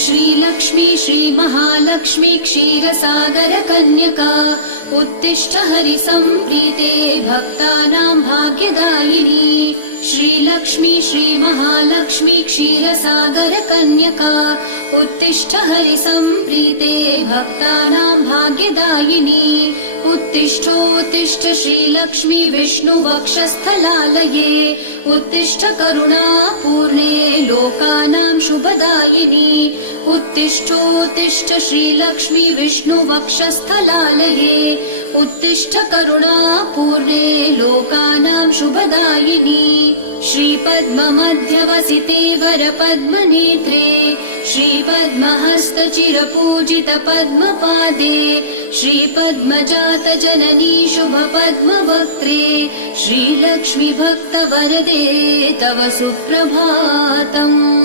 श्रीलक्ष्मी श्रीमहालक्ष्मी क्षीरसागर कन्यका उत्तिष्ठ हरिसम्प्रीते भक्तानां भाग्यदायिनी। श्रीलक्ष्मी श्रीमहालक्ष्मी क्षीरसागर कन्यका उत्तिष्ठ हरिसम्प्रीते भक्तानां भाग्यदायिनी। उत्तिष्ठोत्तिष्ठ श्रीलक्ष्मी विष्णुवक्षस्थलालये उत्तिष्ठ करुणापूर्णे लोकानां शुभदायिनी। उत्तिष्ठोत्तिष्ठ श्रीलक्ष्मी विष्णुवक्षस्थलालये उत्तिष्ठ करुणापूर्णे लोकानां शुभदायिनी। श्रीपद्ममध्यवसिते वरपद्मनेत्रे श्रीपद्महस्तचिरपूजित पद्मपादे श्रीपद्मजात जननी शुभपद्मवक्त्रे श्रीलक्ष्मी भक्तवरदे तव सुप्रभातम्।